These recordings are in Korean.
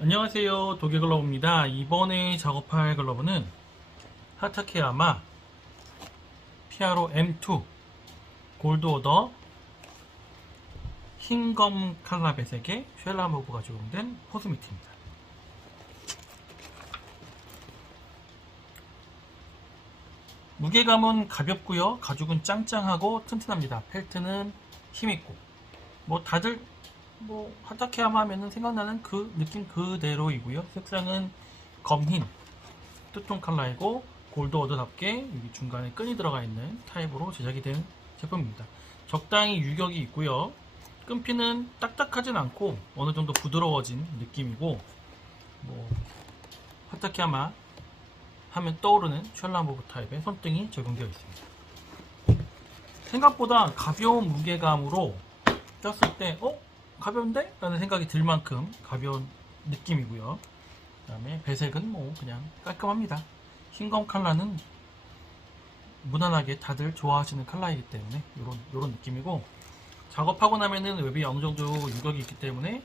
안녕하세요. 도개글러브입니다. 이번에 작업할 글러브는 하타케야마 피아로 M2 골드오더 흰검 칼라 배색의 쉘라모브가 적용된 포스미트입니다. 무게감은 가볍고요. 가죽은 짱짱하고 튼튼합니다. 펠트는 힘있고. 뭐 다들 뭐 하타케야마 하면은 생각나는 그 느낌 그대로이고요. 색상은 검흰 뚜통 컬러이고 골드워드답게 여기 중간에 끈이 들어가 있는 타입으로 제작이 된 제품입니다. 적당히 유격이 있고요. 끈피는 딱딱하진 않고 어느 정도 부드러워진 느낌이고 뭐 하타케야마 하면 떠오르는 셜라모브 타입의 손등이 적용되어 있습니다. 생각보다 가벼운 무게감으로 꼈을 때 어? 가벼운데? 라는 생각이 들 만큼 가벼운 느낌이고요. 그 다음에 배색은 뭐 그냥 깔끔합니다. 흰검 컬러는 무난하게 다들 좋아하시는 컬러이기 때문에 이런 요런 느낌이고 작업하고 나면은 웹이 어느 정도 유격이 있기 때문에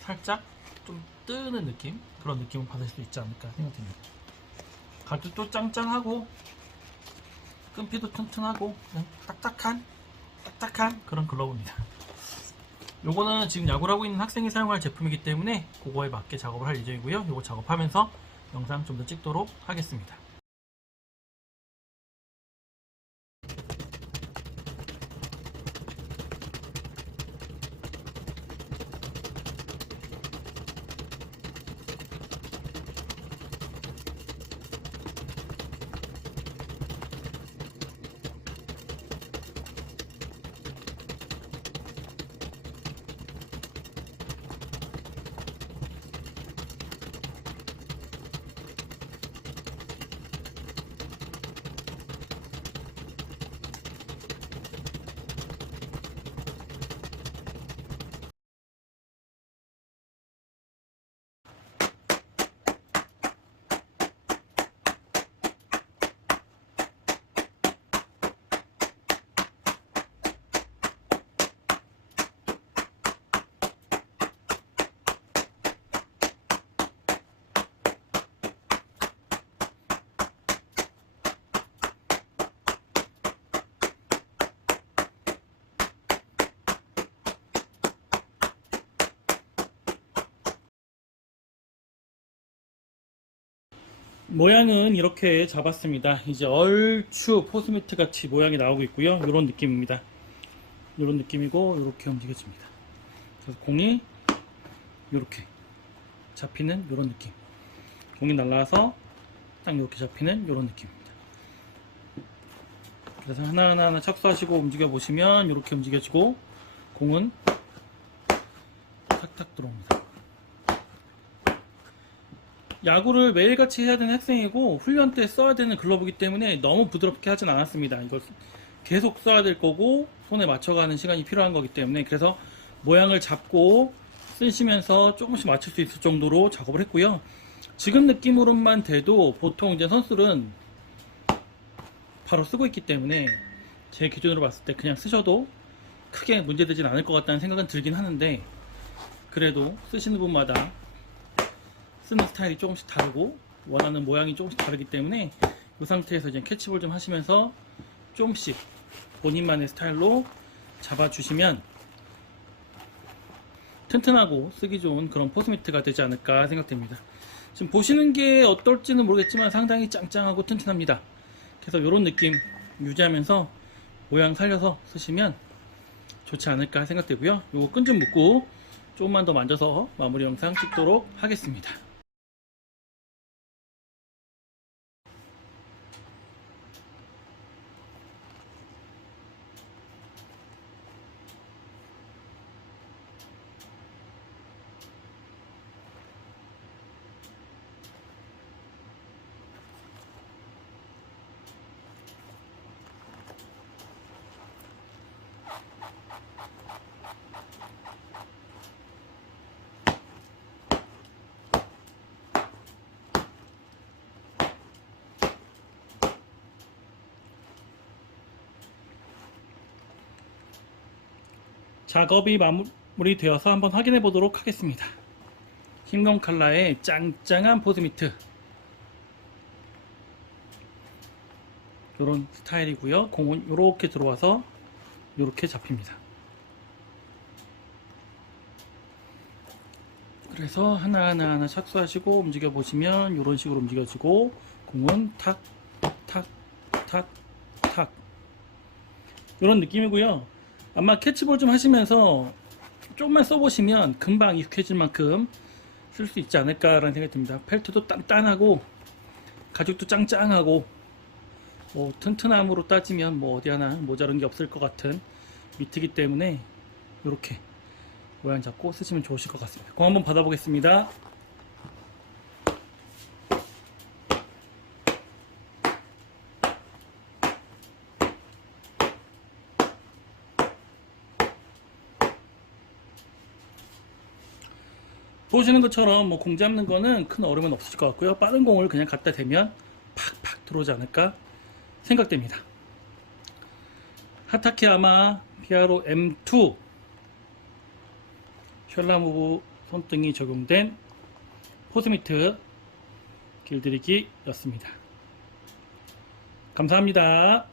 살짝 좀 뜨는 느낌 그런 느낌을 받을 수 있지 않을까 생각됩니다. 가죽도 짱짱하고 끈피도 튼튼하고 그냥 딱딱한 딱딱한 그런 글러브입니다. 요거는 지금 야구를 하고 있는 학생이 사용할 제품이기 때문에 그거에 맞게 작업을 할 예정이고요. 요거 작업하면서 영상 좀 더 찍도록 하겠습니다. 모양은 이렇게 잡았습니다. 이제 얼추 포스미트 같이 모양이 나오고 있고요. 이런 느낌입니다. 이런 느낌이고 이렇게 움직여집니다. 그래서 공이 이렇게 잡히는 이런 느낌. 공이 날라와서 딱 이렇게 잡히는 이런 느낌입니다. 그래서 하나하나 하나 착수하시고 움직여 보시면 이렇게 움직여지고 공은 탁탁 들어옵니다. 야구를 매일같이 해야 되는 학생이고 훈련 때 써야 되는 글러브이기 때문에 너무 부드럽게 하진 않았습니다. 이걸 계속 써야 될 거고 손에 맞춰가는 시간이 필요한 거기 때문에 그래서 모양을 잡고 쓰시면서 조금씩 맞출 수 있을 정도로 작업을 했고요. 지금 느낌으로만 돼도 보통 이제 선수들은 바로 쓰고 있기 때문에 제 기준으로 봤을 때 그냥 쓰셔도 크게 문제되진 않을 것 같다는 생각은 들긴 하는데 그래도 쓰시는 분마다 쓰는 스타일이 조금씩 다르고 원하는 모양이 조금씩 다르기 때문에 이 상태에서 이제 캐치볼 좀 하시면서 조금씩 본인만의 스타일로 잡아주시면 튼튼하고 쓰기 좋은 그런 포스미트가 되지 않을까 생각됩니다. 지금 보시는 게 어떨지는 모르겠지만 상당히 짱짱하고 튼튼합니다. 그래서 이런 느낌 유지하면서 모양 살려서 쓰시면 좋지 않을까 생각되고요. 요거 끈 좀 묶고 조금만 더 만져서 마무리 영상 찍도록 하겠습니다. 작업이 마무리되어서 한번 확인해 보도록 하겠습니다. 흰검 칼라의 짱짱한 포스미트 이런 스타일이고요. 공은 이렇게 들어와서 이렇게 잡힙니다. 그래서 하나하나 하나 착수하시고 움직여 보시면 이런 식으로 움직여지고 공은 탁, 탁, 탁, 탁 이런 느낌이고요. 아마 캐치볼 좀 하시면서 조금만 써보시면 금방 익숙해질 만큼 쓸 수 있지 않을까라는 생각이 듭니다. 펠트도 단단하고 가죽도 짱짱하고 뭐 튼튼함으로 따지면 뭐 어디 하나 모자란 게 없을 것 같은 미트기 때문에 이렇게 모양 잡고 쓰시면 좋으실 것 같습니다. 공 한번 받아보겠습니다. 보시는 것처럼 뭐 공 잡는 거는 큰 어려움은 없으실 것 같고요. 빠른 공을 그냥 갖다 대면 팍팍 들어오지 않을까 생각됩니다. 하타케야마 피아로 M2 셜라무브 손등이 적용된 포스미트 길들이기였습니다. 감사합니다.